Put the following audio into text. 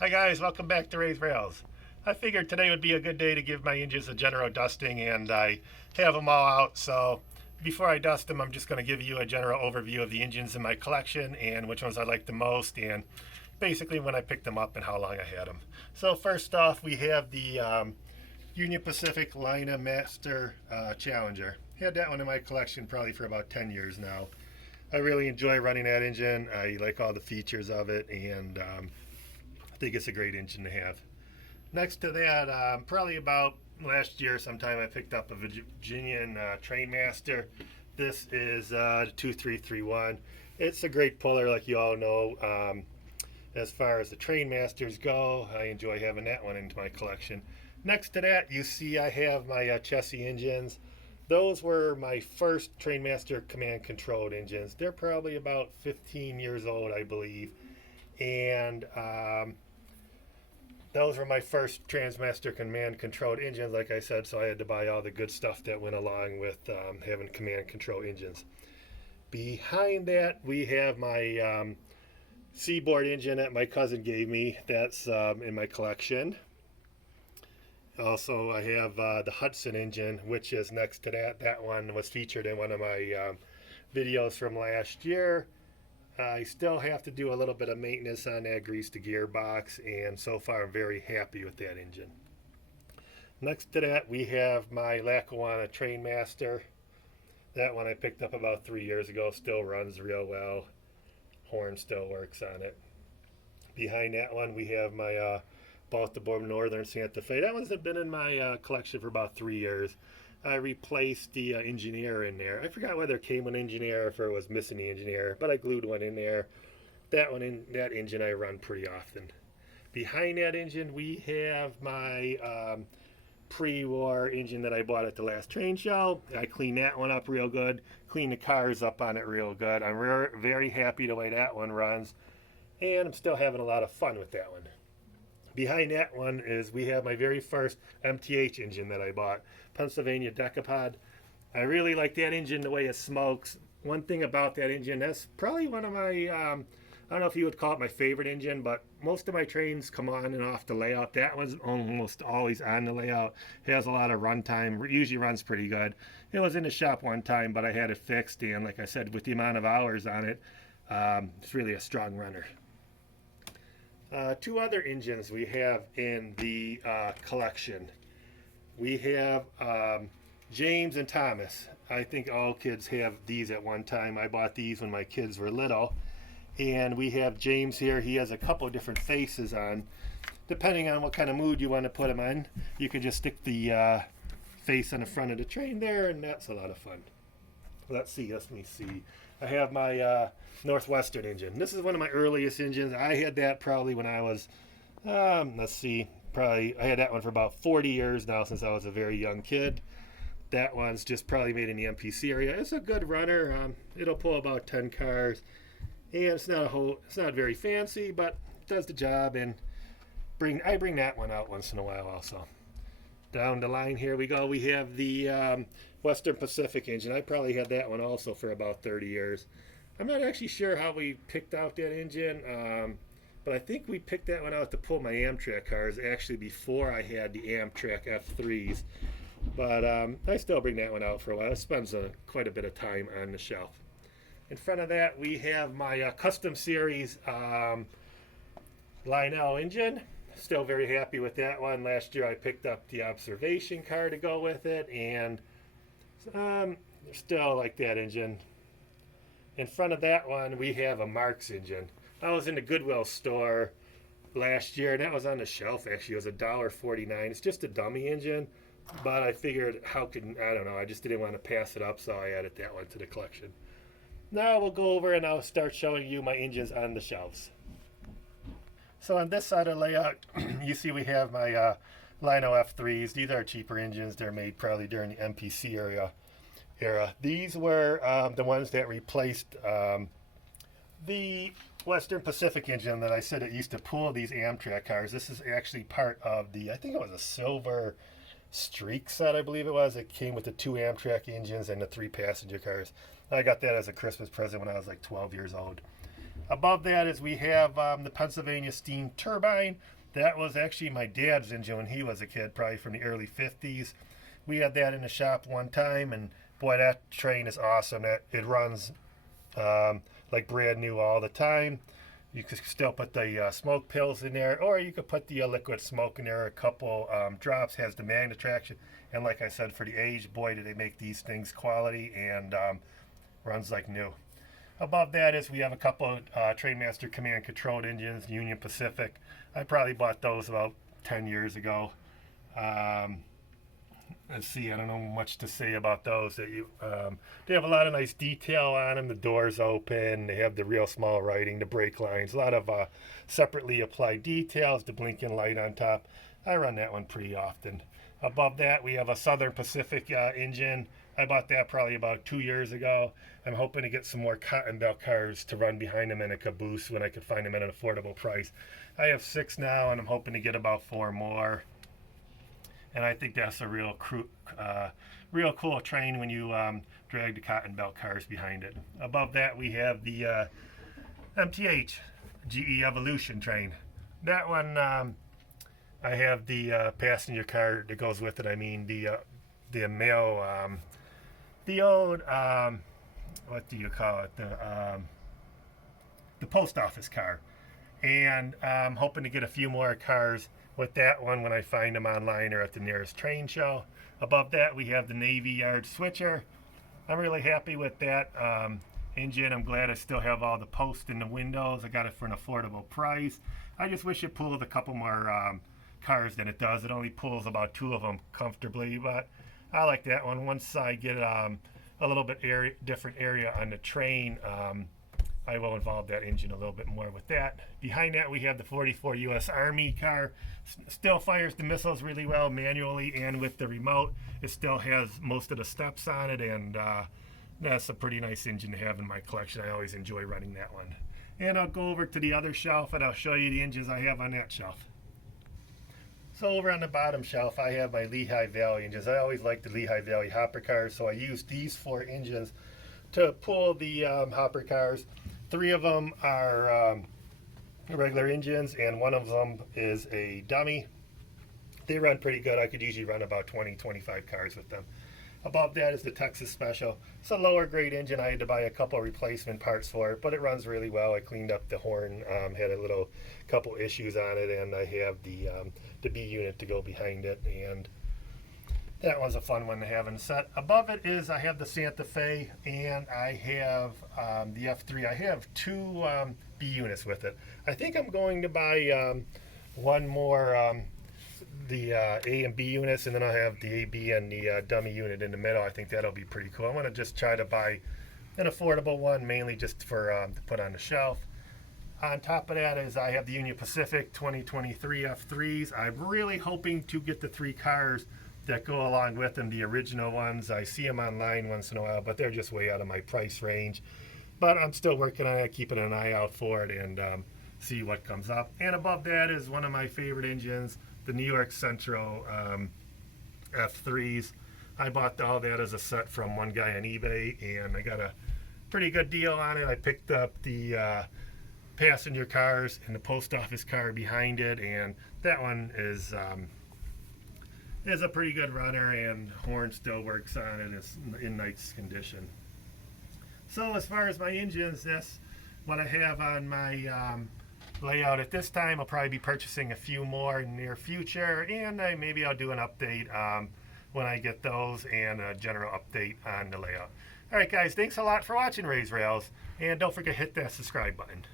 Hi guys, welcome back to Raised Rails. I figured today would be a good day to give my engines a general dusting, and I have them all out. So before I dust them, I'm just going to give you a general overview of the engines in my collection and which ones I like the most, and basically when I picked them up and how long I had them. So first off, we have the Union Pacific Lionel Master Challenger. Had that one in my collection probably for about 10 years now. I really enjoy running that engine. I like all the features of it, and I think it's a great engine to have. Next to that, probably about last year sometime, I picked up a Virginian Trainmaster. This is the 2331. It's a great puller, like you all know. As far as the Trainmasters go, I enjoy having that one into my collection. Next to that, you see I have my Chessie engines. Those were my first Trainmaster command controlled engines. They're probably about 15 years old, I believe. And those were my first Trainmaster command controlled engines, like I said, so I had to buy all the good stuff that went along with having command control engines. Behind that, we have my Seaboard engine that my cousin gave me. That's in my collection. Also, I have the Hudson engine, which is next to that. That one was featured in one of my videos from last year. I still have to do a little bit of maintenance on that grease to gearbox, and so far I'm very happy with that engine. Next to that, we have my Lackawanna Trainmaster. That one I picked up about 3 years ago. Still runs real well. Horn still works on it. Behind that one, we have my Baltimore Northern Santa Fe. That one's been in my collection for about 3 years. I replaced the engineer in there. I forgot whether it came with an engineer or if it was missing the engineer, but I glued one in there. That engine I run pretty often. Behind that engine, we have my pre-war engine that I bought at the last train show. I cleaned that one up real good. Cleaned the cars up on it real good. I'm very happy the way that one runs, and I'm still having a lot of fun with that one. Behind that one is we have my very first MTH engine that I bought, Pennsylvania Decapod. I really like that engine, the way it smokes. One thing about that engine, that's probably one of my, I don't know if you would call it my favorite engine, but most of my trains come on and off the layout. That one's almost always on the layout. It has a lot of runtime, usually runs pretty good. It was in the shop one time, but I had it fixed, and like I said, with the amount of hours on it, it's really a strong runner. Two other engines we have in the collection. We have James and Thomas. I think all kids have these at one time. I bought these when my kids were little. And we have James here. He has a couple of different faces on. Depending on what kind of mood you want to put him in, you can just stick the face on the front of the train there, and that's a lot of fun. Let me see. I have my Northwestern engine. This is one of my earliest engines. I had that probably when I was, I had that one for about 40 years now, since I was a very young kid. That one's just probably made in the MPC area. It's a good runner. It'll pull about 10 cars, and it's not very fancy, but it does the job. And I bring that one out once in a while also. Down the line here we go. We have the Western Pacific engine. I probably had that one also for about 30 years. I'm not actually sure how we picked out that engine, but I think we picked that one out to pull my Amtrak cars actually before I had the Amtrak F3s. But I still bring that one out for a while. It spends quite a bit of time on the shelf. In front of that, we have my Custom Series Lionel engine. Still very happy with that one. Last year I picked up the observation car to go with it, and still like that engine. In front of that one, we have a Marx engine. I was in the Goodwill store last year, and that was on the shelf actually. It was $1.49. It's just a dummy engine, but I figured I don't know, I just didn't want to pass it up, so I added that one to the collection. Now we'll go over and I'll start showing you my engines on the shelves. So on this side of the layout, you see we have my Lionel F3s. These are cheaper engines. They're made probably during the MPC era. These were the ones that replaced the Western Pacific engine that I said it used to pull these Amtrak cars. This is actually part of I think it was a silver Streak set, I believe it was. It came with the 2 Amtrak engines and the 3 passenger cars. I got that as a Christmas present when I was like 12 years old. Above that is we have the Pennsylvania steam turbine. That was actually my dad's engine when he was a kid, probably from the early 50s. We had that in the shop one time, and boy, that train is awesome. It runs like brand new all the time. You could still put the smoke pills in there, or you could put the liquid smoke in there. A couple drops, has the magnet traction, and like I said, for the age, boy, do they make these things quality, and runs like new. Above that is we have a couple Trainmaster command controlled engines, Union Pacific. I probably bought those about 10 years ago. Let's see, I don't know much to say about those. They have a lot of nice detail on them. The doors open, they have the real small writing, the brake lines, a lot of separately applied details, the blinking light on top. I run that one pretty often. Above that, we have a Southern Pacific engine. I bought that probably about 2 years ago. I'm hoping to get some more cotton belt cars to run behind them in a caboose when I could find them at an affordable price. I have 6 now, and I'm hoping to get about 4 more. And I think that's a real cool train when you drag the cotton belt cars behind it. Above that, we have the MTH GE Evolution train. That one, I have the passenger car that goes with it. I mean the mail, the old what do you call it? The post office car. And I'm hoping to get a few more cars with that one when I find them online or at the nearest train show. Above that, we have the Navy Yard switcher. I'm really happy with that engine. I'm glad I still have all the posts in the windows. I got it for an affordable price. I just wish it pulled a couple more cars than it does. It only pulls about 2 of them comfortably, but I like that one. Once I get a little bit different area on the train, I will involve that engine a little bit more with that. Behind that, we have the 44 U.S. Army car. Still fires the missiles really well manually and with the remote. It still has most of the steps on it, and that's a pretty nice engine to have in my collection. I always enjoy running that one. And I'll go over to the other shelf, and I'll show you the engines I have on that shelf. So over on the bottom shelf, I have my Lehigh Valley engines. I always like the Lehigh Valley hopper cars, so I use these 4 engines to pull the hopper cars. 3 of them are regular engines, and 1 of them is a dummy. They run pretty good. I could usually run about 20-25 cars with them. Above that is the Texas Special. It's a lower grade engine. I had to buy a couple replacement parts for it, but it runs really well. I cleaned up the horn, had a couple issues on it, and I have the B unit to go behind it, and that one's a fun one to have in the set. Above it is I have the Santa Fe, and I have the F3. I have 2 B units with it. I think I'm going to buy one more, the A and B units, and then I'll have the AB and the dummy unit in the middle. I think that'll be pretty cool. I want to just try to buy an affordable one, mainly just for to put on the shelf. On top of that is I have the Union Pacific 2023 F3s. I'm really hoping to get the 3 cars that go along with them, the original ones. I see them online once in a while, but they're just way out of my price range. But I'm still working on it, keeping an eye out for it, and see what comes up. And above that is one of my favorite engines, the New York Central F3s. I bought all that as a set from one guy on eBay, and I got a pretty good deal on it. I picked up the passenger cars and the post office car behind it, and that one is a pretty good runner, and horn still works on it. It's in nice condition. So as far as my engines, that's what I have on my layout at this time. I'll probably be purchasing a few more in the near future, and maybe I'll do an update when I get those, and a general update on the layout. All right, guys, thanks a lot for watching Raise Rails, and don't forget to hit that subscribe button.